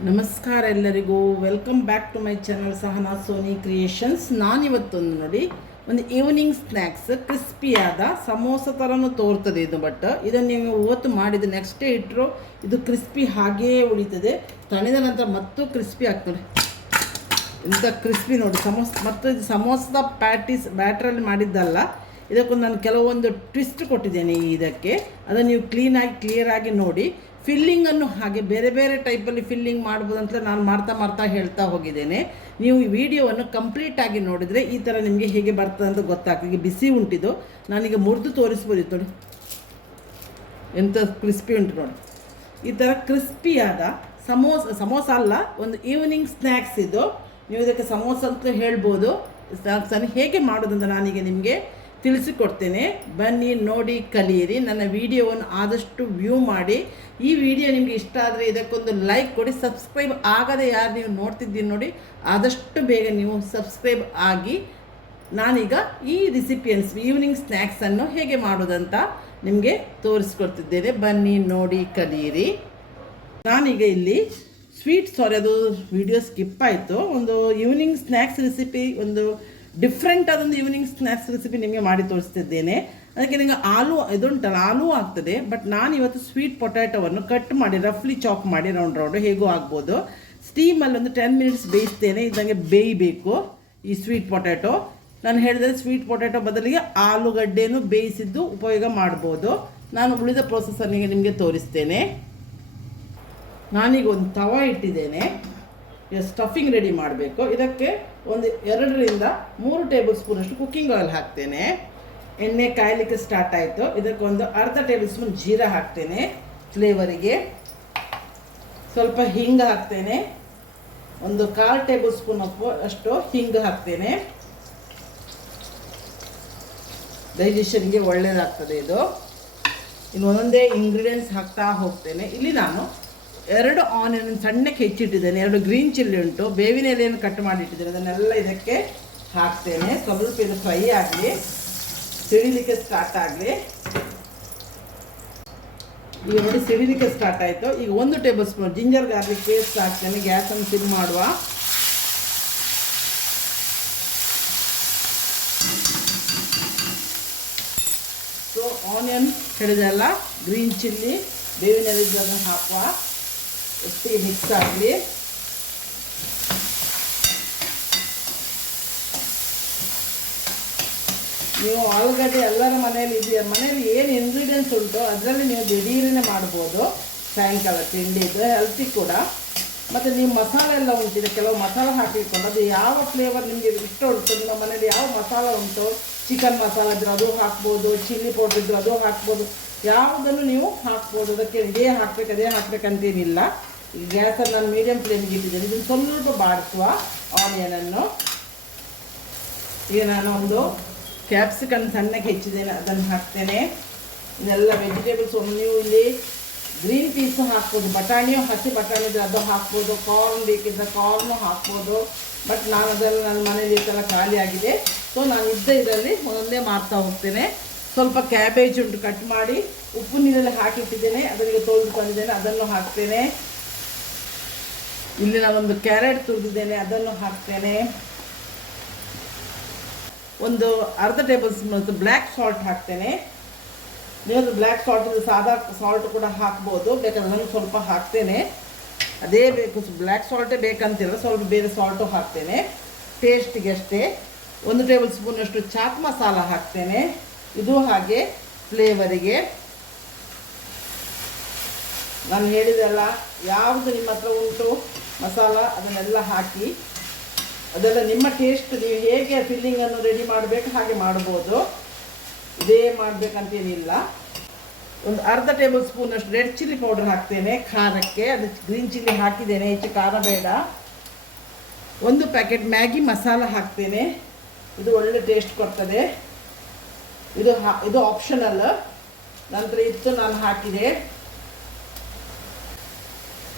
ನಮಸ್ಕಾರ ಎಲ್ಲರಿಗೂ, welcome back to my channel Sahana Soni creations. ನಾನಿವತ್ತೊಂದು ನೋಡಿ ಒಂದು ಈವ್ನಿಂಗ್ ಸ್ನ್ಯಾಕ್ಸ್ ಕ್ರಿಸ್ಪಿಯಾದ ಸಮೋಸ ಥರನೂ ತೋರ್ತದೆ ಇದು. ಬಟ್ ಇದನ್ನು ನೀವು ಇವತ್ತು ಮಾಡಿದ ನೆಕ್ಸ್ಟ್ ಡೇ ಇಟ್ಟರು ಇದು ಕ್ರಿಸ್ಪಿ ಹಾಗೇ ಉಳಿತದೆ. ತಣಿದ ನಂತರ ಮತ್ತೂ ಕ್ರಿಸ್ಪಿ ಆಗ್ತದೆ. ಇಂಥ ಕ್ರಿಸ್ಪಿ ನೋಡಿ ಮತ್ತು ಇದು ಸಮೋಸದ ಬ್ಯಾಟ್ರಲ್ಲಿ ಮಾಡಿದ್ದಲ್ಲ. ಇದಕ್ಕೊಂದು ನಾನು ಕೆಲವೊಂದು ಟ್ವಿಸ್ಟ್ ಕೊಟ್ಟಿದ್ದೇನೆ ಇದಕ್ಕೆ. ಅದನ್ನು ನೀವು ಕ್ಲಿಯರಾಗಿ ನೋಡಿ. ಫಿಲ್ಲಿಂಗನ್ನು ಹಾಗೆ ಬೇರೆ ಬೇರೆ ಟೈಪಲ್ಲಿ ಫಿಲ್ಲಿಂಗ್ ಮಾಡ್ಬೋದು ಅಂತ ನಾನು ಮಾಡ್ತಾ ಹೇಳ್ತಾ ಹೋಗಿದ್ದೇನೆ. ನೀವು ಈ ವಿಡಿಯೋವನ್ನು ಕಂಪ್ಲೀಟಾಗಿ ನೋಡಿದರೆ ಈ ಥರ ನಿಮಗೆ ಹೇಗೆ ಬರ್ತದೆ ಅಂತ ಗೊತ್ತಾಗ್ತದೆ. ಈಗ ಬಿಸಿ ಉಂಟಿದ್ದು, ನಾನೀಗ ಮುರಿದು ತೋರಿಸ್ಬೋದಿತ್ತು ನೋಡಿ, ಎಂಥ ಕ್ರಿಸ್ಪಿ ಉಂಟು ನೋಡಿ. ಈ ಥರ ಕ್ರಿಸ್ಪಿಯಾದ ಸಮೋಸ ಅಲ್ಲ, ಒಂದು ಈವ್ನಿಂಗ್ ಸ್ನ್ಯಾಕ್ಸ್ ಇದು. ನೀವು ಇದಕ್ಕೆ ಸಮೋಸ ಅಂತ ಹೇಳ್ಬೋದು. ಸ್ನ್ಯಾಕ್ಸನ್ನು ಹೇಗೆ ಮಾಡೋದಂತ ನಾನೀಗ ನಿಮಗೆ ತಿಳಿಸಿಕೊಡ್ತೇನೆ. ಬನ್ನಿ, ನೋಡಿ, ಕಲಿಯಿರಿ. ನನ್ನ ವಿಡಿಯೋವನ್ನು ಆದಷ್ಟು ವ್ಯೂ ಮಾಡಿ. ಈ ವಿಡಿಯೋ ನಿಮಗೆ ಇಷ್ಟ ಆದರೆ ಇದಕ್ಕೊಂದು ಲೈಕ್ ಕೊಡಿ. ಸಬ್ಸ್ಕ್ರೈಬ್ ಆಗದೆ ಯಾರು ನೀವು ನೋಡ್ತಿದ್ದೀನಿ ನೋಡಿ, ಆದಷ್ಟು ಬೇಗ ನೀವು ಸಬ್ಸ್ಕ್ರೈಬ್ ಆಗಿ. ನಾನೀಗ ಈ ರೆಸಿಪಿಯನ್ಸ್ ಈವ್ನಿಂಗ್ ಸ್ನ್ಯಾಕ್ಸನ್ನು ಹೇಗೆ ಮಾಡೋದಂತ ನಿಮಗೆ ತೋರಿಸ್ಕೊಡ್ತಿದ್ದೇನೆ. ಬನ್ನಿ, ನೋಡಿ, ಕಲಿಯಿರಿ. ನಾನೀಗ ಇಲ್ಲಿ ಅದು ವಿಡಿಯೋ ಸ್ಕಿಪ್ ಆಯಿತು. ಒಂದು ಈವ್ನಿಂಗ್ ಸ್ನ್ಯಾಕ್ಸ್ ರೆಸಿಪಿ, ಒಂದು ಡಿಫ್ರೆಂಟ್ ಆದೊಂದು ಈವ್ನಿಂಗ್ ಸ್ನ್ಯಾಕ್ಸ್ ರೆಸಿಪಿ ನಿಮಗೆ ಮಾಡಿ ತೋರಿಸ್ತಿದ್ದೇನೆ. ಅದಕ್ಕೆ ನಿಮಗೆ ಆಲೂ ಆಗ್ತದೆ. ಬಟ್ ನಾನು ಇವತ್ತು ಸ್ವೀಟ್ ಪೊಟ್ಯಾಟೋವನ್ನು ಕಟ್ ಮಾಡಿ ರಫ್ಲಿ ಚಾಪ್ ಮಾಡಿ ರೌಂಡ್ ಹೇಗೂ ಆಗ್ಬೋದು. ಸ್ಟೀಮಲ್ಲಿ ಒಂದು 10 ಮಿನಿಟ್ಸ್ ಬೇಯಿಸ್ತೇನೆ. ಇದಂಗೆ ಬೇಯಬೇಕು ಈ ಸ್ವೀಟ್ ಪೊಟ್ಯಾಟೋ. ನಾನು ಹೇಳಿದರೆ ಸ್ವೀಟ್ ಪೊಟ್ಯಾಟೋ ಬದಲಿಗೆ ಆಲೂಗಡ್ಡೆನೂ ಬೇಯಿಸಿದ್ದು ಉಪಯೋಗ ಮಾಡ್ಬೋದು. ನಾನು ಉಳಿದ ಪ್ರೋಸೆಸ್ಸನ್ನು ನಿಮಗೆ ತೋರಿಸ್ತೇನೆ. ನಾನೀಗ ಒಂದು ತವ ಇಟ್ಟಿದ್ದೇನೆ. ಸ್ಟಫಿಂಗ್ ರೆಡಿ ಮಾಡಬೇಕು. ಇದಕ್ಕೆ ಒಂದು 2ರಿಂದ 3 ಟೇಬಲ್ ಸ್ಪೂನಷ್ಟು ಕುಕ್ಕಿಂಗ್ ಆಯಿಲ್ ಹಾಕ್ತೇನೆ. ಎಣ್ಣೆ ಕಾಯಲಿಕ್ಕೆ ಸ್ಟಾರ್ಟ್ ಆಯಿತು. ಇದಕ್ಕೆ ಒಂದು ಅರ್ಧ ಟೇಬಲ್ ಸ್ಪೂನ್ ಜೀರಾ ಹಾಕ್ತೇನೆ ಫ್ಲೇವರಿಗೆ. ಸ್ವಲ್ಪ ಹಿಂಗೆ ಹಾಕ್ತೇನೆ. ಒಂದು 1/4 ಟೇಬಲ್ ಸ್ಪೂನ್ ಅಷ್ಟು ಹಿಂಗೆ ಹಾಕ್ತೇನೆ. ಡೈಜೆಷನ್ಗೆ ಒಳ್ಳೆಯದಾಗ್ತದೆ ಇದು. ಇನ್ನು ಒಂದೊಂದೇ ಇಂಗ್ರೀಡಿಯೆಂಟ್ಸ್ ಹಾಕ್ತಾ ಹೋಗ್ತೇನೆ. ಇಲ್ಲಿ ನಾನು 2 ಆನಿಯನ್ ಸಣ್ಣಕ್ಕೆ ಹೆಚ್ಚಿಟ್ಟಿದ್ದೇನೆ. 2 ಗ್ರೀನ್ ಚಿಲ್ಲಿ ಉಂಟು, ಬೇವಿನ ಎಲೆಯನ್ನು ಕಟ್ ಮಾಡಿಟ್ಟಿದ್ದೇನೆ. ಅದನ್ನೆಲ್ಲ ಇದಕ್ಕೆ ಹಾಕ್ತೇನೆ. ಸ್ವಲ್ಪ ಇದು ಫ್ರೈ ಆಗಲಿ, ಸಿಡಿಲಿಕ್ಕೆ ಸ್ಟಾರ್ಟ್ ಆಗಲಿ. ಈಗ ನೋಡಿ ಸಿಡಿಲಿಕ್ಕೆ ಸ್ಟಾರ್ಟ್ ಆಯಿತು. ಈಗ 1 table spoon ginger garlic paste ಹಾಕ್ತೇನೆ. ಗ್ಯಾಸನ್ನು ಸಿಮ್ ಮಾಡುವ. ಸೊ ಆನಿಯನ್ ಹಿಡಿದೆಲ್ಲ, ಗ್ರೀನ್ ಚಿಲ್ಲಿ, ಬೇವಿನ ಎಲೆಗಳನ್ನು ಹಾಕುವ. ಒಟ್ಟಿಗೆ ಮಿಕ್ಸ್ ಆಗಲಿ. ನೀವು ಆಲೂಗಡ್ಡೆ ಎಲ್ಲರ ಮನೆಯಲ್ಲಿ ಇದೆಯಾ, ಮನೆಯಲ್ಲಿ ಏನು ಇಂಗ್ರೀಡಿಯೆಂಟ್ಸ್ ಉಂಟು ಅದರಲ್ಲಿ ನೀವು ದಿಢೀರನೇ ಮಾಡ್ಬೋದು. ಸಾಯಂಕಾಲ ತಿಂಡಿ ಇದು ಹೆಲ್ತಿ ಕೂಡ. ಮತ್ತು ನೀವು ಮಸಾಲೆ ಎಲ್ಲ ಉಂಟಿದೆ, ಕೆಲವು ಮಸಾಲೆ ಹಾಕಿಕೊಂಡು ಅದು ಯಾವ ಫ್ಲೇವರ್ ನಿಮಗೆ ಇಷ್ಟ ಉಂಟು, ನಿಮ್ಮ ಮನೇಲಿ ಯಾವ ಮಸಾಲ ಉಂಟು, ಚಿಕನ್ ಮಸಾಲ ಇದ್ದರೆ ಅದು ಹಾಕ್ಬೋದು, ಚಿಲ್ಲಿ ಪೌಡ್ರ್ ಇದ್ದರೆ ಅದು ಹಾಕ್ಬೋದು. ಯಾವುದನ್ನು ನೀವು ಹಾಕ್ಬೋದು. ಅದಕ್ಕೆ ಅದೇ ಹಾಕಬೇಕಂತೇನಿಲ್ಲ. ಈ ಗ್ಯಾಸನ್ನು ನಾನು ಮೀಡಿಯಮ್ ಫ್ಲೇಮ್ಗೆ ಇಟ್ಟಿದ್ದೇನೆ. ಇದನ್ನು ಸ್ವಲ್ಪ ಬಾಡಿಸುವ ಆನಿಯನನ್ನು. ಈಗ ನಾನು ಒಂದು ಕ್ಯಾಪ್ಸಿಕಮ್ ಸಣ್ಣಗೆ ಹೆಚ್ಚಿದ್ದೇನೆ, ಅದನ್ನು ಹಾಕ್ತೇನೆ. ಇದೆಲ್ಲ ವೆಜಿಟೇಬಲ್ಸ್. ನೀವು ಇಲ್ಲಿ ಗ್ರೀನ್ ಪೀಸು ಹಾಕ್ಬೋದು, ಬಟಾಣಿಯೂ ಹಸಿ ಬಟಾಣಿ ಇದ್ದರೆ ಅದು ಹಾಕ್ಬೋದು, ಕಾರ್ನ್ ಬೇಕಿದ್ದರೆ ಕಾರ್ನು ಹಾಕ್ಬೋದು. ಬಟ್ ನಾನು ಅದನ್ನು ನನ್ನ ಮನೇಲಿ ಇದೆಲ್ಲ ಖಾಲಿ ಆಗಿದೆ. ಸೊ ನಾನು ಇದರಲ್ಲಿ ಒಂದೊಂದೇ ಮಾಡ್ತಾ ಹೋಗ್ತೇನೆ. ಸ್ವಲ್ಪ ಕ್ಯಾಬೇಜ್ ಉಂಟು, ಕಟ್ ಮಾಡಿ ಉಪ್ಪು ನೀರಲ್ಲಿ ಹಾಕಿಟ್ಟಿದ್ದೇನೆ. ಅದರಿಗೆ ತೊಳೆದುಕೊಂಡಿದ್ದೇನೆ, ಅದನ್ನು ಹಾಕ್ತೇನೆ. ಇಲ್ಲಿ ನಾನೊಂದು ಕ್ಯಾರೆಟ್ ತುರಿದಿದ್ದೇನೆ, ಅದನ್ನು ಹಾಕ್ತೇನೆ. ಒಂದು ಅರ್ಧ ಟೇಬಲ್ ಸ್ಪೂನ್ ಬ್ಲ್ಯಾಕ್ ಸಾಲ್ಟ್ ಹಾಕ್ತೇನೆ. ನೀವು ಬ್ಲ್ಯಾಕ್ ಸಾಲ್ಟ್ ಸಾದಾ ಸಾಲ್ಟ್ ಕೂಡ ಹಾಕ್ಬೋದು, ಬೇಕಾದ್ರೆ ನಾನು ಸ್ವಲ್ಪ ಹಾಕ್ತೇನೆ. ಅದೇ ಬೇಕು, ಬ್ಲ್ಯಾಕ್ ಸಾಲ್ಟೇ ಬೇಕಂತಿಲ್ಲ, ಸ್ವಲ್ಪ ಬೇರೆ ಸಾಲ್ಟು ಹಾಕ್ತೇನೆ ಟೇಸ್ಟಿಗೆ ಅಷ್ಟೇ. 1 ಟೇಬಲ್ ಸ್ಪೂನಷ್ಟು ಚಾಟ್ ಮಸಾಲ ಹಾಕ್ತೇನೆ. ಇದು ಹಾಗೆ ಫ್ಲೇವರಿಗೆ. ನಾನು ಹೇಳಿದೆಲ್ಲ ಯಾವುದು ನಿಮ್ಮ ಹತ್ರ ಉಂಟು ಮಸಾಲ ಅದನ್ನೆಲ್ಲ ಹಾಕಿ, ಅದೆಲ್ಲ ನಿಮ್ಮ ಟೇಸ್ಟ್, ನೀವು ಹೇಗೆ ಫಿಲ್ಲಿಂಗನ್ನು ರೆಡಿ ಮಾಡಬೇಕು ಹಾಗೆ ಮಾಡ್ಬೋದು. ಇದೇ ಮಾಡಬೇಕಂತೇನಿಲ್ಲ. ಒಂದು ಅರ್ಧ ಟೇಬಲ್ ಸ್ಪೂನಷ್ಟು ರೆಡ್ ಚಿಲ್ಲಿ ಪೌಡರ್ ಹಾಕ್ತೇನೆ ಖಾರಕ್ಕೆ. ಅದು ಗ್ರೀನ್ ಚಿಲ್ಲಿ ಹಾಕಿದ್ದೇನೆ, ಹೆಚ್ಚು ಖಾರ ಬೇಡ. 1 ಪ್ಯಾಕೆಟ್ ಮ್ಯಾಗಿ ಮಸಾಲ ಹಾಕ್ತೇನೆ. ಇದು ಒಳ್ಳೆ ಟೇಸ್ಟ್ ಕೊಡ್ತದೆ. ಇದು ಆಪ್ಷನಲ್. ನಂತರ ಇತ್ತು ನಾನು ಹಾಕಿದೆ.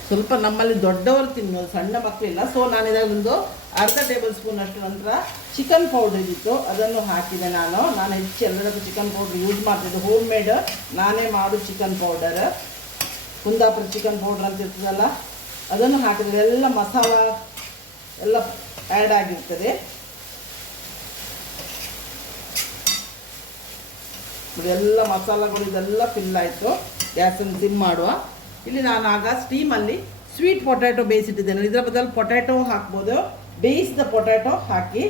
ಸ್ವಲ್ಪ ನಮ್ಮಲ್ಲಿ ದೊಡ್ಡವರು ತಿನ್ನೋದು, ಸಣ್ಣ ಮಕ್ಕಳಿಲ್ಲ. ಸೊ ನಾನು ಇದೊಂದು ಅರ್ಧ ಟೇಬಲ್ ಸ್ಪೂನಷ್ಟು. ನಂತರ ಚಿಕನ್ ಪೌಡರ್ ಇದ್ದಿತ್ತು, ಅದನ್ನು ಹಾಕಿದೆ ನಾನು ಹೆಚ್ಚು ಎಲ್ಲದಕ್ಕೂ ಚಿಕನ್ ಪೌಡ್ರ್ ಯೂಸ್ ಮಾಡ್ತಿದ್ದೆ. ಹೋಮ್ ಮೇಡ್ ನಾನೇ ಮಾಡು chicken powder. Kundapura chicken powder ಅಂತ ಇರ್ತದಲ್ಲ, ಅದನ್ನು ಹಾಕಿದರೆ ಎಲ್ಲ ಮಸಾಲ ಎಲ್ಲ ಆ್ಯಡ್ ಆಗಿರ್ತದೆ. ನೋಡಿ ಎಲ್ಲ ಮಸಾಲಗಳು ಇದೆಲ್ಲ ಫಿಲ್ ಆಯಿತು. ಗ್ಯಾಸನ್ನು ಸಿಮ್ ಮಾಡುವ. ಇಲ್ಲಿ ನಾನು ಆಗ ಸ್ಟೀಮಲ್ಲಿ ಸ್ವೀಟ್ ಪೊಟ್ಯಾಟೊ ಬೇಯಿಸಿಟ್ಟಿದ್ದೇನೆ. ಇದರ ಬದಲು ಪೊಟ್ಯಾಟೊ ಹಾಕ್ಬೋದು. ಬೇಯಿಸಿದ ಪೊಟ್ಯಾಟೊ ಹಾಕಿ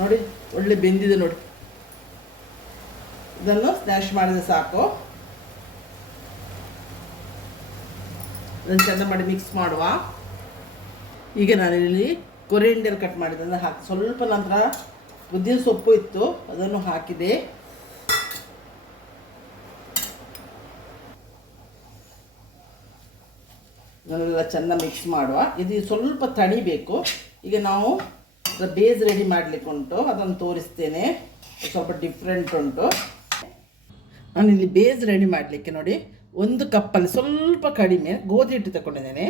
ನೋಡಿ ಒಳ್ಳೆ ಬೆಂದಿದೆ ನೋಡಿ. ಇದನ್ನು ಸ್ನ್ಯಾಶ್ ಮಾಡಿದರೆ ಸಾಕು. ಅದನ್ನು ಚೆಂದ ಮಾಡಿ ಮಿಕ್ಸ್ ಮಾಡುವ. ಈಗ ನಾನಿಲ್ಲಿ ಕೊರಿಯಂಡರ್ ಕಟ್ ಮಾಡಿದ್ದನ್ನು ಹಾಕಿ ಸ್ವಲ್ಪ ನಂತರ ಉದ್ದಿನ ಸೊಪ್ಪು ಇತ್ತು ಅದನ್ನು ಹಾಕಿದೆ. ಅದನ್ನೆಲ್ಲ ಚೆಂದ ಮಿಕ್ಸ್ ಮಾಡುವ. ಇದು ಸ್ವಲ್ಪ ತಣಿಬೇಕು. ಈಗ ನಾವು ಬೇಸ್ ರೆಡಿ ಮಾಡಲಿಕ್ಕೆ ಉಂಟು, ಅದನ್ನು ತೋರಿಸ್ತೇನೆ. ಸ್ವಲ್ಪ ಡಿಫ್ರೆಂಟ್ ಉಂಟು. ನಾನಿಲ್ಲಿ ಬೇಸ್ ರೆಡಿ ಮಾಡಲಿಕ್ಕೆ ನೋಡಿ 1 ಕಪ್ಪಲ್ಲಿ ಸ್ವಲ್ಪ ಕಡಿಮೆ ಗೋಧಿ ಹಿಟ್ಟು ತಗೊಂಡಿದ್ದೇನೆ.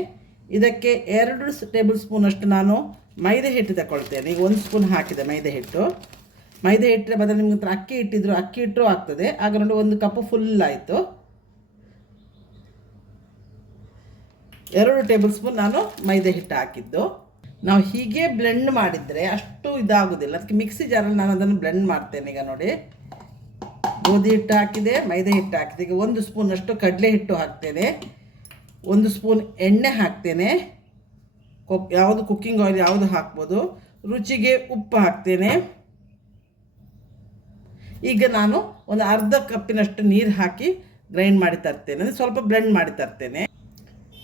ಇದಕ್ಕೆ 2 ಟೇಬಲ್ ಸ್ಪೂನಷ್ಟು ನಾನು ಮೈದಾ ಹಿಟ್ಟು ತಗೊಳ್ತೇನೆ. ಈಗ 1 ಸ್ಪೂನ್ ಹಾಕಿದೆ ಮೈದಾ ಹಿಟ್ಟು. ಮೈದಾ ಹಿಟ್ಟಿನ ಬದಲು ನಿಮ್ಗೆ ಹತ್ರ ಅಕ್ಕಿ ಹಿಟ್ಟಿದ್ರು ಅಕ್ಕಿ ಹಿಟ್ಟು ಆಗ್ತದೆ. ಆಗ ನೋಡಿ 1 ಕಪ್ ಫುಲ್ ಆಯಿತು. 2 ಟೇಬಲ್ ಸ್ಪೂನ್ ನಾನು ಮೈದಾ ಹಿಟ್ಟು ಹಾಕಿದ್ದು. ನಾವು ಹೀಗೆ ಬ್ಲೆಂಡ್ ಮಾಡಿದರೆ ಅಷ್ಟು ಇದಾಗೋದಿಲ್ಲ. ಅದಕ್ಕೆ ಮಿಕ್ಸಿ ಜಾರಲ್ಲಿ ನಾನು ಅದನ್ನು ಬ್ಲೆಂಡ್ ಮಾಡ್ತೇನೆ. ಈಗ ನೋಡಿ ಗೋಧಿ ಹಿಟ್ಟು ಹಾಕಿದೆ, ಮೈದಾ ಹಿಟ್ಟು ಹಾಕಿದೆ. ಈಗ 1 ಸ್ಪೂನಷ್ಟು ಕಡಲೆ ಹಿಟ್ಟು ಹಾಕ್ತೇನೆ. 1 ಸ್ಪೂನ್ ಎಣ್ಣೆ ಹಾಕ್ತೇನೆ. ಯಾವುದು ಕುಕ್ಕಿಂಗ್ ಆಯಿಲ್ ಯಾವುದು ಹಾಕ್ಬೋದು. ರುಚಿಗೆ ಉಪ್ಪು ಹಾಕ್ತೇನೆ. ಈಗ ನಾನು ಒಂದು ಅರ್ಧ ಕಪ್ಪಿನಷ್ಟು ನೀರು ಹಾಕಿ ಗ್ರೈಂಡ್ ಮಾಡಿ ತರ್ತೇನೆ. ಅಂದರೆ ಸ್ವಲ್ಪ ಬ್ಲೆಂಡ್ ಮಾಡಿ ತರ್ತೇನೆ.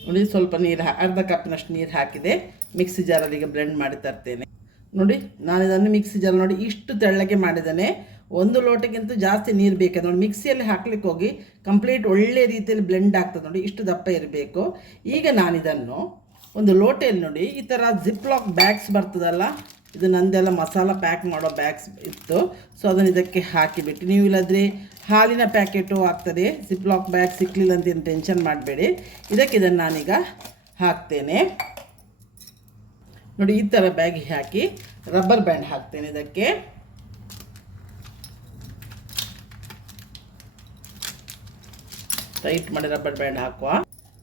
ನೋಡಿ ಸ್ವಲ್ಪ ನೀರು ಅರ್ಧ ಕಪ್ಪಿನಷ್ಟು ನೀರು ಹಾಕಿದೆ. ಮಿಕ್ಸಿ ಜಾರಲ್ಲಿ ಈಗ ಬ್ಲೆಂಡ್ ಮಾಡಿ ತರ್ತೇನೆ. ನೋಡಿ ನಾನು ಇದನ್ನು ಮಿಕ್ಸಿ ಜಾರ್ ನೋಡಿ ಇಷ್ಟು ತೆಳ್ಳಗೆ ಮಾಡಿದ್ದೇನೆ. 1 ಲೋಟಕ್ಕಿಂತ ಜಾಸ್ತಿ ನೀರು ಬೇಕಾದ್ರೆ ನೋಡಿ ಮಿಕ್ಸಿಯಲ್ಲಿ ಹಾಕ್ಲಿಕ್ಕೆ ಹೋಗಿ ಕಂಪ್ಲೀಟ್ ಒಳ್ಳೆ ರೀತಿಯಲ್ಲಿ ಬ್ಲೆಂಡ್ ಆಗ್ತದೆ. ನೋಡಿ ಇಷ್ಟು ದಪ್ಪ ಇರಬೇಕು. ಈಗ ನಾನಿದನ್ನು ಒಂದು ಲೋಟೆಯಲ್ಲಿ ನೋಡಿ ಈ ಥರ ಜಿಪ್ಲಾಕ್ ಬ್ಯಾಗ್ಸ್ ಬರ್ತದಲ್ಲ, ಇದು ನಂದೆಲ್ಲ ಮಸಾಲ ಪ್ಯಾಕ್ ಮಾಡೋ ಬ್ಯಾಗ್ಸ್ ಇತ್ತು. ಸೊ ಅದನ್ನು ಇದಕ್ಕೆ ಹಾಕಿಬಿಟ್ಟು, ನೀವು ಇಲ್ಲದ್ರೆ ಹಾಲಿನ ಪ್ಯಾಕೆಟು ಆಗ್ತದೆ. ಜಿಪ್ಲಾಕ್ ಬ್ಯಾಗ್ ಸಿಕ್ಕಲಿಲ್ಲ ಅಂತ ಏನು ಟೆನ್ಷನ್ ಮಾಡಬೇಡಿ. ಇದಕ್ಕೆ ಇದನ್ನು ನಾನೀಗ ಹಾಕ್ತೇನೆ. ನೋಡಿ ಈ ಥರ ಬ್ಯಾಗಿಗೆ ಹಾಕಿ ರಬ್ಬರ್ ಬ್ಯಾಂಡ್ ಹಾಕ್ತೇನೆ. ಇದಕ್ಕೆ ಟೈಟ್ ಮಾಡಿ ರಬ್ಬರ್ ಬ್ಯಾಂಡ್ ಹಾಕುವ.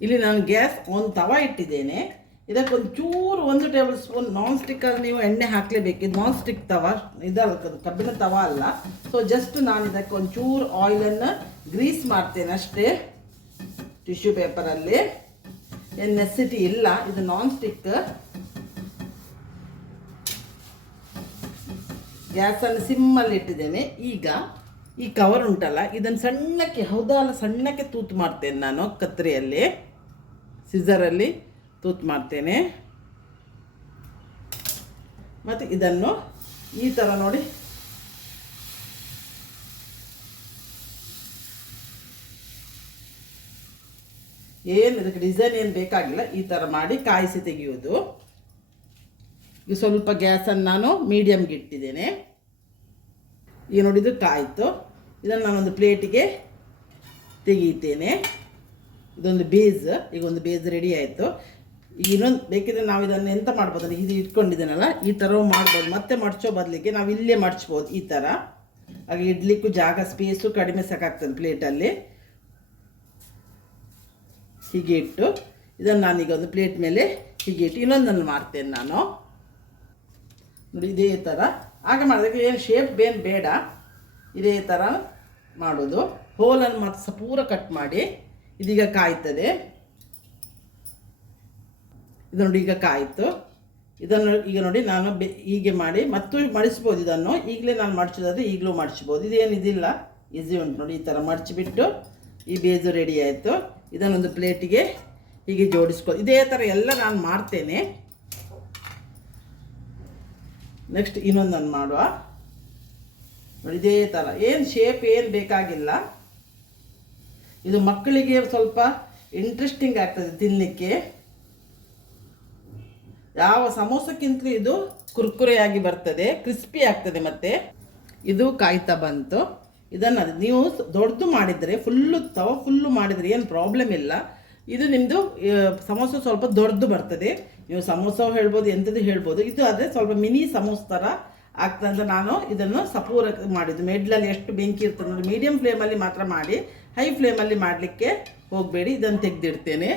ಇಲ್ಲಿ ನಾನು ಗ್ಯಾಸ್ ಒಂದು ತವಾ ಇಟ್ಟಿದ್ದೇನೆ. ಇದಕ್ಕೊಂದು ಚೂರು 1 ಟೇಬಲ್ ಸ್ಪೂನ್ ನಾನ್ ಸ್ಟಿಕ್ಕಲ್ಲಿ ನೀವು ಎಣ್ಣೆ ಹಾಕಲೇಬೇಕು. ಇದು ನಾನ್ ಸ್ಟಿಕ್ ತವಾ ಇದಲ್ಲ, ಕಬ್ಬಿಣ ತವಾ ಅಲ್ಲ. ಸೊ ಜಸ್ಟ್ ನಾನು ಇದಕ್ಕೆ ಒಂದು ಚೂರು ಆಯಿಲನ್ನು ಗ್ರೀಸ್ ಮಾಡ್ತೇನೆ ಅಷ್ಟೇ. ಟಿಶ್ಯೂ ಪೇಪರಲ್ಲಿ ಏನು ನೆಸಿಟಿ ಇಲ್ಲ. ಇದು ನಾನ್ ಸ್ಟಿಕ್. ಗ್ಯಾಸನ್ನು ಸಿಮ್ಮಲ್ಲಿ ಇಟ್ಟಿದ್ದೇನೆ. ಈಗ ಈ ಕವರ್ ಉಂಟಲ್ಲ ಇದನ್ನು ಸಣ್ಣಕ್ಕೆ ಸಣ್ಣಕ್ಕೆ ತೂತು ಮಾಡ್ತೇನೆ ನಾನು. ಕತ್ತರಿಯಲ್ಲಿ ಸಿಸರಲ್ಲಿ ತೂತು ಮಾಡ್ತೇನೆ. ಮತ್ತು ಇದನ್ನು ಈ ಥರ ನೋಡಿ ಏನು ಇದಕ್ಕೆ ಡಿಸೈನ್ ಏನು ಬೇಕಾಗಿಲ್ಲ. ಈ ಥರ ಮಾಡಿ ಕಾಯಿಸಿ ತೆಗೆಯುವುದು. ಈಗ ಸ್ವಲ್ಪ ಗ್ಯಾಸನ್ನು ನಾನು ಮೀಡಿಯಮ್ಗೆ ಇಟ್ಟಿದ್ದೇನೆ. ಈಗ ನೋಡಿ ಇದು ಕಾಯಿತು. ಇದನ್ನು ನಾನೊಂದು ಪ್ಲೇಟಿಗೆ ತೆಗೀತೇನೆ. ಇದೊಂದು ಬೇಸ್. ಈಗ ಒಂದು ಬೇಸ್ ರೆಡಿ ಆಯಿತು. ಈಗ ಇನ್ನೊಂದು ಬೇಕಿದ್ರೆ ನಾವು ಇದನ್ನು ಎಂತ ಮಾಡ್ಬೋದು ಅಂದರೆ ಇದು ಇಟ್ಕೊಂಡಿದ್ದೇನಲ್ಲ ಈ ಥರ ಮಾಡ್ಬೋದು. ಮತ್ತೆ ಮಡ್ಚೋ ಬದಲಿಗೆ ನಾವು ಇಲ್ಲೇ ಮಡ್ಚ್ಬೋದು ಈ ಥರ. ಆಗ ಇಡ್ಲಿಕ್ಕೂ ಜಾಗ ಸ್ಪೇಸು ಕಡಿಮೆ ಸಾಕಾಗ್ತದೆ ಪ್ಲೇಟಲ್ಲಿ. ಹೀಗೆ ಇಟ್ಟು ಇದನ್ನು ನಾನೀಗ ಒಂದು ಪ್ಲೇಟ್ ಮೇಲೆ ಹೀಗೆ ಇಟ್ಟು ಇನ್ನೊಂದನ್ನು ಮಾಡ್ತೇನೆ ನಾನು. ನೋಡಿ ಇದೇ ಥರ ಆಗ ಮಾಡೋದಕ್ಕೆ ಏನು ಶೇಪ್ ಏನು ಬೇಡ. ಇದೇ ಥರ ಮಾಡೋದು. ಹೋಲನ್ನು ಮತ್ತು ಪೂರ ಕಟ್ ಮಾಡಿ ಇದೀಗ ಕಾಯ್ತದೆ. ಇದು ನೋಡಿ ಈಗ ಕಾಯಿತು. ಇದನ್ನು ಈಗ ನೋಡಿ ನಾನು ಹೀಗೆ ಮಾಡಿ ಮತ್ತು ಮಡಿಸ್ಬೋದು. ಇದನ್ನು ಈಗಲೇ ನಾನು ಮಡ್ಚೋದಾದರೆ ಈಗಲೂ ಮಡ್ಚ್ಬೋದು. ಇದೇನು ಇದಿಲ್ಲ, ಈಸಿ ಉಂಟು ನೋಡಿ. ಈ ಥರ ಮಡ್ಚಿಬಿಟ್ಟು ಈ ಬೇಜು ರೆಡಿ ಆಯಿತು. ಇದನ್ನೊಂದು ಪ್ಲೇಟಿಗೆ ಹೀಗೆ ಜೋಡಿಸ್ಕೊ. ಇದೇ ಥರ ಎಲ್ಲ ನಾನು ಮಾಡ್ತೇನೆ. ನೆಕ್ಸ್ಟ್ ಇನ್ನೊಂದನ್ನು ಮಾಡುವ. ನೋಡಿ ಇದೇ ಥರ ಏನು ಶೇಪ್ ಏನು ಬೇಕಾಗಿಲ್ಲ. ಇದು ಮಕ್ಕಳಿಗೆ ಸ್ವಲ್ಪ ಇಂಟ್ರೆಸ್ಟಿಂಗ್ ಆಗ್ತದೆ ತಿನ್ನಲಿಕ್ಕೆ. ಯಾವ ಸಮೋಸಕ್ಕಿಂತಲೂ ಇದು ಕುರ್ಕುರೆಯಾಗಿ ಬರ್ತದೆ, ಕ್ರಿಸ್ಪಿ ಆಗ್ತದೆ. ಮತ್ತು ಇದು ಕಾಯ್ತಾ ಬಂತು. ಇದನ್ನು ನೀವು ದೊಡ್ಡದು ಮಾಡಿದರೆ ಫುಲ್ಲು ಮಾಡಿದರೆ ಏನು ಪ್ರಾಬ್ಲಮ್ ಇಲ್ಲ. ಇದು ನಿಮ್ಮದು ಸಮೋಸ ಸ್ವಲ್ಪ ದೊಡ್ಡದು ಬರ್ತದೆ. ನೀವು ಸಮೋಸ ಹೇಳ್ಬೋದು, ಎಂಥದ್ದು ಹೇಳ್ಬೋದು. ಇದು ಆದರೆ ಸ್ವಲ್ಪ ಮಿನಿ ಸಮೋಸ ಥರ ಆಗ್ತದೆ ಅಂತ ನಾನು ಇದನ್ನು ಸಪೂರ ಮಾಡಿದ್ದು. ಮಿಡ್ಲಲ್ಲಿ ಎಷ್ಟು ಬೆಂಕಿ ಇರ್ತದೆ ನೋಡಿ, ಮೀಡಿಯಮ್ ಫ್ಲೇಮಲ್ಲಿ ಮಾತ್ರ ಮಾಡಿ, ಹೈ ಫ್ಲೇಮಲ್ಲಿ ಮಾಡಲಿಕ್ಕೆ ಹೋಗಬೇಡಿ. ಇದನ್ನು ತೆಗೆದಿಡ್ತೇನೆ.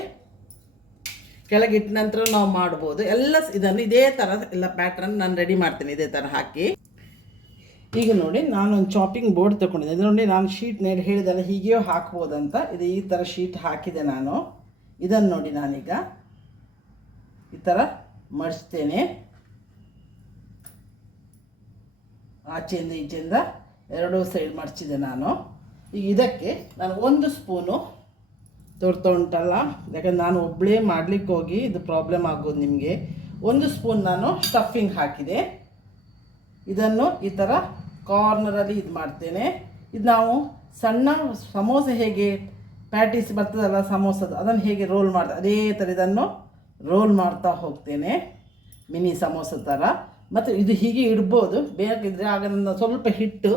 ಕೆಳಗಿಟ್ಟ ನಂತರ ನಾವು ಮಾಡ್ಬೋದು. ಎಲ್ಲ ಇದನ್ನು ಇದೇ ಥರ ಎಲ್ಲ ಪ್ಯಾಟ್ರನ್ ನಾನು ರೆಡಿ ಮಾಡ್ತೀನಿ ಇದೇ ಥರ ಹಾಕಿ. ಈಗ ನೋಡಿ ನಾನೊಂದು ಚಾಪಿಂಗ್ ಬೋರ್ಡ್ ತೊಗೊಂಡಿದ್ದೆ. ಇದು ನೋಡಿ ನಾನು ಶೀಟ್ ಹೇಳಿದೆಲ್ಲ ಹೀಗೆಯೂ ಹಾಕ್ಬೋದಂತ. ಇದು ಈ ಥರ ಶೀಟ್ ಹಾಕಿದೆ ನಾನು. ಇದನ್ನು ನೋಡಿ ನಾನೀಗ ಈ ಥರ ಮಡಿಸ್ತೇನೆ. ಆಚೆಯಿಂದ ಈಚೆಯಿಂದ ಎರಡೂ ಸೈಡ್ ಮಡಚಿದೆ ನಾನು. ಈಗ ಇದಕ್ಕೆ ನಾನು 1 ಸ್ಪೂನು ತೋರ್ತಾ ಉಂಟಲ್ಲ, ಯಾಕಂದ್ರೆ ನಾನು ಒಬ್ಬಳೇ ಮಾಡಲಿಕ್ಕೆ ಹೋಗಿ ಇದು ಪ್ರಾಬ್ಲಮ್ ಆಗೋದು ನಿಮಗೆ. 1 ಸ್ಪೂನ್ ನಾನು ಸ್ಟಫಿಂಗ್ ಹಾಕಿದೆ. ಇದನ್ನು ಈ ಥರ ಕಾರ್ನರಲ್ಲಿ ಇದು ಮಾಡ್ತೇನೆ. ಇದು ನಾವು ಸಣ್ಣ ಸಮೋಸ ಹೇಗೆ ಪ್ಯಾಟೀಸ್ ಬರ್ತದಲ್ಲ ಸಮೋಸದ, ಅದನ್ನು ಹೇಗೆ ರೋಲ್ ಮಾಡ್ತಾ ಅದೇ ಥರ ಇದನ್ನು ರೋಲ್ ಮಾಡ್ತಾ ಹೋಗ್ತೇನೆ, ಮಿನಿ ಸಮೋಸ ಥರ. ಮತ್ತು ಇದು ಹೀಗೆ ಇಡ್ಬೋದು, ಬೇಕಿದ್ರೆ ಆಗ ನನ್ನ ಸ್ವಲ್ಪ ಹಿಟ್ಟು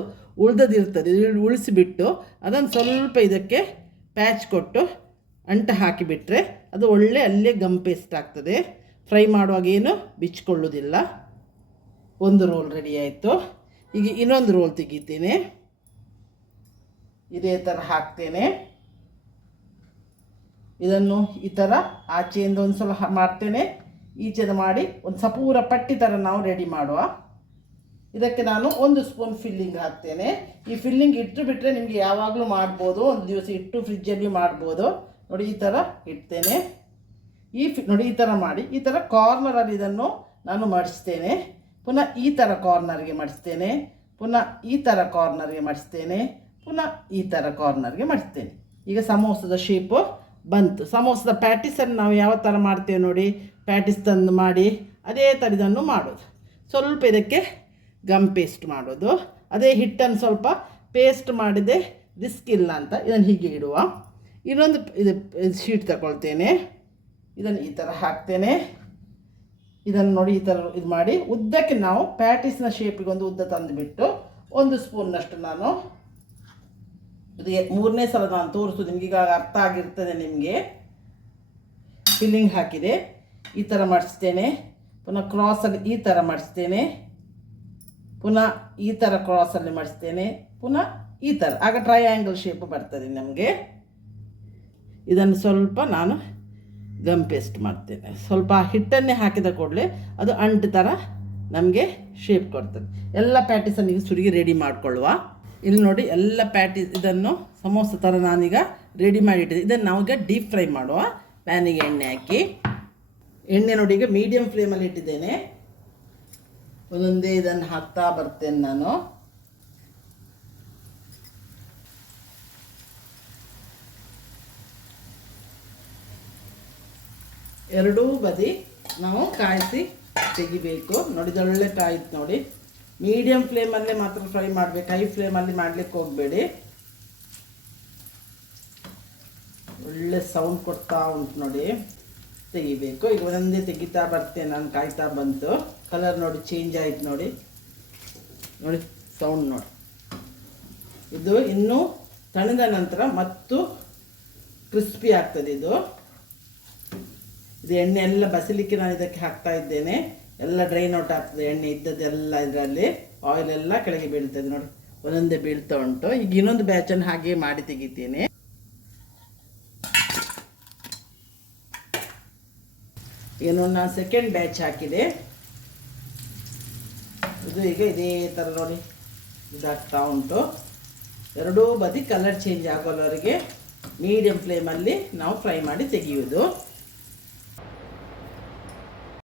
ಉಳ್ದದಿರ್ತದೆ, ಉಳಿಸಿಬಿಟ್ಟು ಅದನ್ನು ಸ್ವಲ್ಪ ಇದಕ್ಕೆ ಪ್ಯಾಚ್ ಕೊಟ್ಟು ಅಂಟು ಹಾಕಿಬಿಟ್ರೆ ಅದು ಒಳ್ಳೆ ಅಲ್ಲೇ ಗಮ್ ಪೇಸ್ಟ್ ಆಗ್ತದೆ. ಫ್ರೈ ಮಾಡುವಾಗ ಏನು ಬಿಚ್ಕೊಳ್ಳೋದಿಲ್ಲ. ಒಂದು ರೋಲ್ ರೆಡಿ ಆಯಿತು. ಈಗ ಇನ್ನೊಂದು ರೋಲ್ ತೆಗಿತೇನೆ, ಇದೇ ಥರ ಹಾಕ್ತೇನೆ. ಇದನ್ನು ಈ ಥರ ಆಚೆಯಿಂದ ಒಂದು ಸಲ ಮಾಡ್ತೇನೆ, ಈಚೆದ ಮಾಡಿ ಒಂದು ಸಪೂರ ಪಟ್ಟಿ ಥರ ನಾವು ರೆಡಿ ಮಾಡುವ. ಇದಕ್ಕೆ ನಾನು 1 ಸ್ಪೂನ್ ಫಿಲ್ಲಿಂಗ್ ಹಾಕ್ತೇನೆ. ಈ ಫಿಲ್ಲಿಂಗ್ ಇಟ್ಟು ಬಿಟ್ಟರೆ ನಿಮಗೆ ಯಾವಾಗಲೂ ಮಾಡ್ಬೋದು, ಒಂದು ದಿವಸ ಇಟ್ಟು ಫ್ರಿಜ್ಜಲ್ಲಿ ಮಾಡ್ಬೋದು. ನೋಡಿ ಈ ಥರ ಇಡ್ತೇನೆ. ನೋಡಿ ಈ ಥರ ಮಾಡಿ ಈ ಥರ ಕಾರ್ನರಲ್ಲಿ ಇದನ್ನು ನಾನು ಮಡಿಸ್ತೇನೆ. ಪುನಃ ಈ ಥರ ಕಾರ್ನರ್ಗೆ ಮಡಿಸ್ತೇನೆ, ಪುನಃ ಈ ಥರ ಕಾರ್ನರ್ಗೆ ಮಡಿಸ್ತೇನೆ, ಪುನಃ ಈ ಥರ ಕಾರ್ನರ್ಗೆ ಮಡಿಸ್ತೇನೆ. ಈಗ ಸಮೋಸದ ಶೇಪು ಬಂತು. ಸಮೋಸದ ಪ್ಯಾಟಿಸನ್ನು ನಾವು ಯಾವ ಥರ ಮಾಡ್ತೇವೆ ನೋಡಿ, ಪ್ಯಾಟಿಸ್ ತಂದು ಮಾಡಿ ಅದೇ ಥರ ಇದನ್ನು ಮಾಡೋದು. ಸ್ವಲ್ಪ ಇದಕ್ಕೆ ಗಮ್ ಪೇಸ್ಟ್ ಮಾಡೋದು. ಅದೇ ಹಿಟ್ಟನ್ನು ಸ್ವಲ್ಪ ಪೇಸ್ಟ್ ಮಾಡಿದೆ, ರಿಸ್ಕ್ ಇಲ್ಲ ಅಂತ ಇದನ್ನು ಹೀಗೆ ಇಡುವ. ಇನ್ನೊಂದು ಇದು ಶೀಟ್ ತಗೊಳ್ತೇನೆ, ಇದನ್ನು ಈ ಥರ ಹಾಕ್ತೇನೆ. ಇದನ್ನು ನೋಡಿ ಈ ಥರ ಇದು ಮಾಡಿ ಉದ್ದಕ್ಕೆ ನಾವು ಪ್ಯಾಟಿಸ್ನ ಶೇಪಿಗೆ ಒಂದು ಉದ್ದ ತಂದುಬಿಟ್ಟು 1 ಸ್ಪೂನ್ನಷ್ಟು ನಾನು ಇದು 3ನೇ ಸಲ ನಾನು ತೋರಿಸೋದು ನಿಮ್ಗೆ, ಈಗ ಅರ್ಥ ಆಗಿರ್ತದೆ ನಿಮಗೆ. ಫಿಲ್ಲಿಂಗ್ ಹಾಕಿದೆ, ಈ ಥರ ಮಡಿಸ್ತೇನೆ, ಪುನಃ ಕ್ರಾಸಲ್ಲಿ ಈ ಥರ ಮಡಿಸ್ತೇನೆ, ಪುನಃ ಈ ಥರ ಕ್ರಾಸಲ್ಲಿ ಮಡಿಸ್ತೇನೆ, ಪುನಃ ಈ ಥರ. ಆಗ ಟ್ರಯಾಂಗಲ್ ಶೇಪ್ ಬರ್ತದೆ ನಮಗೆ. ಇದನ್ನು ಸ್ವಲ್ಪ ನಾನು ಗಮ್ ಪೇಸ್ಟ್ ಮಾಡ್ತೇನೆ. ಸ್ವಲ್ಪ ಹಿಟ್ಟನ್ನೇ ಹಾಕಿದ ಕೂಡಲೇ ಅದು ಅಂಟು ಥರ ನಮಗೆ ಶೇಪ್ ಕೊಡ್ತದೆ. ಎಲ್ಲ ಪ್ಯಾಟೀಸನ್ನು ಈಗ ಸುರಿಗೆ ರೆಡಿ ಮಾಡಿಕೊಳ್ಳುವ. ಇಲ್ಲಿ ನೋಡಿ ಎಲ್ಲ ಪ್ಯಾಟೀಸ್ ಇದನ್ನು ಸಮೋಸ ಥರ ನಾನೀಗ ರೆಡಿ ಮಾಡಿಟ್ಟಿದ್ದೆ. ಇದನ್ನು ನಾವೀಗ ಡೀಪ್ ಫ್ರೈ ಮಾಡುವ. ಪ್ಯಾನಿಗೆ ಎಣ್ಣೆ ಹಾಕಿ, ಎಣ್ಣೆ ನೋಡಿ ಈಗ ಮೀಡಿಯಮ್ ಫ್ಲೇಮಲ್ಲಿ ಇಟ್ಟಿದ್ದೇನೆ. ಒಂದೊಂದೇ ಇದನ್ನು ಹಾಕ್ತಾ ಬರ್ತೇನೆ ನಾನು. ಎರಡೂ ಬದಿ ನಾವು ಕಾಯಿಸಿ ತೆಗಿಬೇಕು. ನೋಡಿ ಒಳ್ಳೆ ಕಾಯಿತು ನೋಡಿ. ಮೀಡಿಯಮ್ ಫ್ಲೇಮಲ್ಲೇ ಮಾತ್ರ ಫ್ರೈ ಮಾಡಬೇಕು, ಹೈ ಫ್ಲೇಮಲ್ಲಿ ಮಾಡಲಿಕ್ಕೆ ಹೋಗಬೇಡಿ. ಒಳ್ಳೆ ಸೌಂಡ್ ಕೊಡ್ತಾ ಉಂಟು ನೋಡಿ. ತೆಗಿಬೇಕು. ಈಗ ಒಂದೊಂದೇ ತೆಗಿತಾ ಬರ್ತೇನೆ ನಾನು, ಕಾಯ್ತಾ ಬಂತು. ಕಲರ್ ನೋಡಿ ಚೇಂಜ್ ಆಯ್ತು ನೋಡಿ. ನೋಡಿ ಸೌಂಡ್ ನೋಡಿ. ಇದು ಇನ್ನೂ ತಣಿದ ನಂತರ ಮತ್ತು ಕ್ರಿಸ್ಪಿ ಆಗ್ತದೆ. ಇದು ಎಣ್ಣೆ ಎಲ್ಲ ಬಸಲಿಕ್ಕೆ ನಾನು ಇದಕ್ಕೆ ಹಾಕ್ತಾ ಇದ್ದೇನೆ. ಎಲ್ಲ ಡ್ರೈನ್ ಔಟ್ ಆಗ್ತದೆ, ಎಣ್ಣೆ ಇದ್ದದ್ದೆಲ್ಲ ಇದರಲ್ಲಿ ಆಯಿಲ್ ಎಲ್ಲ ಕೆಳಗೆ ಬೀಳ್ತದೆ ನೋಡಿ, ಒಂದೊಂದೇ ಬೀಳ್ತಾ ಉಂಟು. ಈಗ ಇನ್ನೊಂದು ಬ್ಯಾಚನ್ನು ಹಾಗೆ ಮಾಡಿ ತೆಗಿತೇನೆ. ಏನು ನಾನು ಸೆಕೆಂಡ್ ಬ್ಯಾಚ್ ಹಾಕಿದೆ. ಇದು ಈಗ ಇದೇ ಥರ ನೋಡಿ ಇದಾಗ್ತಾ ಉಂಟು. ಎರಡೂ ಬದಿ ಕಲರ್ ಚೇಂಜ್ ಆಗೋವರೆಗೆ ಮೀಡಿಯಮ್ ಫ್ಲೇಮಲ್ಲಿ ನಾವು ಫ್ರೈ ಮಾಡಿ ತೆಗೆಯುವುದು.